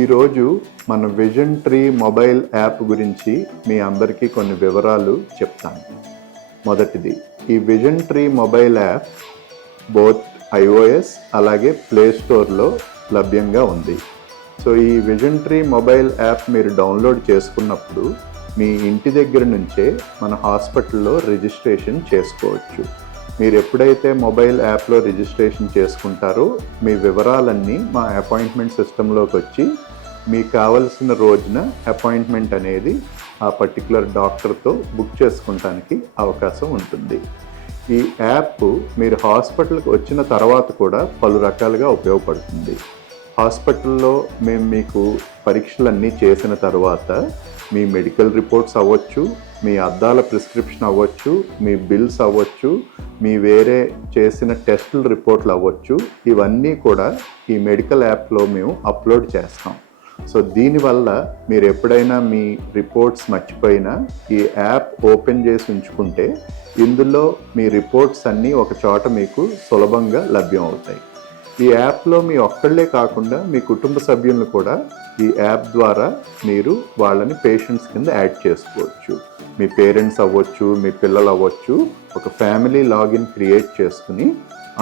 ఈరోజు మన vision tree mobile app గురించి మీ అందరికీ కొన్ని వివరాలు చెప్తాను. మొదటిది, ఈ vision tree mobile app both iOS అలాగే ప్లే స్టోర్లో లభ్యంగా ఉంది. సో ఈ విజన్ ట్రీ మొబైల్ యాప్ మీరు డౌన్లోడ్ చేసుకున్నప్పుడు మీ ఇంటి దగ్గర నుంచే మన హాస్పిటల్లో రిజిస్ట్రేషన్ చేసుకోవచ్చు. మీరు ఎప్పుడైతే మొబైల్ యాప్లో రిజిస్ట్రేషన్ చేసుకుంటారో మీ వివరాలన్నీ మా అపాయింట్మెంట్ సిస్టంలోకి వచ్చి మీకు కావలసిన రోజున అపాయింట్మెంట్ అనేది ఆ పర్టికులర్ డాక్టర్తో బుక్ చేసుకుంటానికి అవకాశం ఉంటుంది. ఈ యాప్ మీరు హాస్పిటల్కి వచ్చిన తర్వాత కూడా పలు రకాలుగా ఉపయోగపడుతుంది. హాస్పిటల్లో మేము మీకు పరీక్షలన్నీ చేసిన తర్వాత మీ మెడికల్ రిపోర్ట్స్ అవ్వచ్చు, మీ అద్దాల ప్రిస్క్రిప్షన్ అవ్వచ్చు, మీ బిల్స్ అవ్వచ్చు, మీ వేరే చేసిన టెస్టుల రిపోర్ట్లు అవ్వచ్చు, ఇవన్నీ కూడా ఈ మెడికల్ యాప్లో మేము అప్లోడ్ చేస్తాం. సో దీనివల్ల మీరు ఎప్పుడైనా మీ రిపోర్ట్స్ మర్చిపోయినా ఈ యాప్ ఓపెన్ చేసి ఉంచుకుంటే ఇందులో మీ రిపోర్ట్స్ అన్నీ ఒక చోట మీకు సులభంగా లభ్యం అవుతాయి. ఈ యాప్లో మీ ఒక్కళ్ళే కాకుండా మీ కుటుంబ సభ్యులను కూడా ఈ యాప్ ద్వారా మీరు వాళ్ళని పేషెంట్స్ కింద యాడ్ చేసుకోవచ్చు. మీ పేరెంట్స్ అవ్వచ్చు, మీ పిల్లలు అవ్వచ్చు, ఒక ఫ్యామిలీ లాగిన్ క్రియేట్ చేసుకుని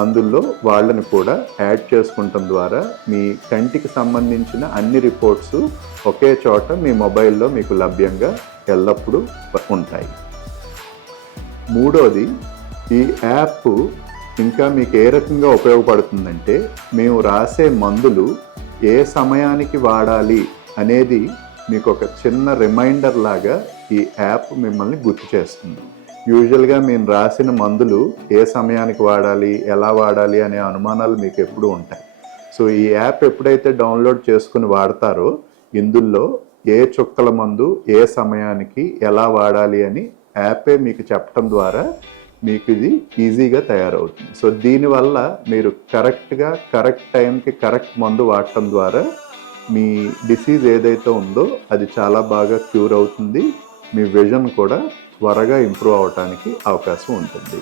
అందులో వాళ్ళని కూడా యాడ్ చేసుకుంటాం ద్వారా మీ కంటికి సంబంధించిన అన్ని రిపోర్ట్స్ ఒకే చోట మీ మొబైల్లో మీకు లభ్యంగా ఎల్లప్పుడూ ఉంటాయి. మూడోది, ఈ యాప్ ఇంకా మీకు ఏ రకంగా ఉపయోగపడుతుందంటే మేము రాసే మందులు ఏ సమయానికి వాడాలి అనేది మీకు ఒక చిన్న రిమైండర్ లాగా ఈ యాప్ మిమ్మల్ని గుర్తు చేస్తుంది. యూజువల్గా మేము రాసిన మందులు ఏ సమయానికి వాడాలి, ఎలా వాడాలి అనే అనుమానాలు మీకు ఎప్పుడూ ఉంటాయి. సో ఈ యాప్ ఎప్పుడైతే డౌన్లోడ్ చేసుకుని వాడతారో ఇందులో ఏ చుక్కల మందు ఏ సమయానికి ఎలా వాడాలి అని యాపే మీకు చెప్పడం ద్వారా మీకు ఇది ఈజీగా తయారవుతుంది. సో దీనివల్ల మీరు కరెక్ట్గా కరెక్ట్ టైంకి కరెక్ట్ మందు వాడటం ద్వారా మీ డిసీజ్ ఏదైతే ఉందో అది చాలా బాగా క్యూర్ అవుతుంది. మీ విజన్ కూడా త్వరగా ఇంప్రూవ్ అవడానికి అవకాశం ఉంటుంది.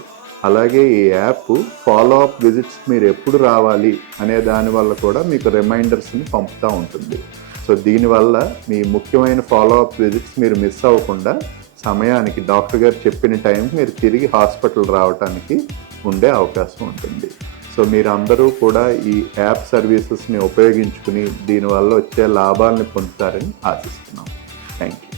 అలాగే ఈ యాప్ ఫాలో అప్ విజిట్స్ మీరు ఎప్పుడు రావాలి అనే దానివల్ల కూడా మీకు రిమైండర్స్ని పంపుతూ ఉంటుంది. సో దీనివల్ల మీ ముఖ్యమైన ఫాలో అప్ విజిట్స్ మీరు మిస్ అవ్వకుండా సమయానికి డాక్టర్ గారు చెప్పిన టైంకి మీరు తిరిగి హాస్పిటల్ రావడానికి ఉండే అవకాశం ఉంటుంది. సో మీరు అందరూ కూడా ఈ యాప్ సర్వీసెస్ని ఉపయోగించుకుని దీనివల్ల వచ్చే లాభాలని పొందుతారని ఆశిస్తున్నాం. Thank you.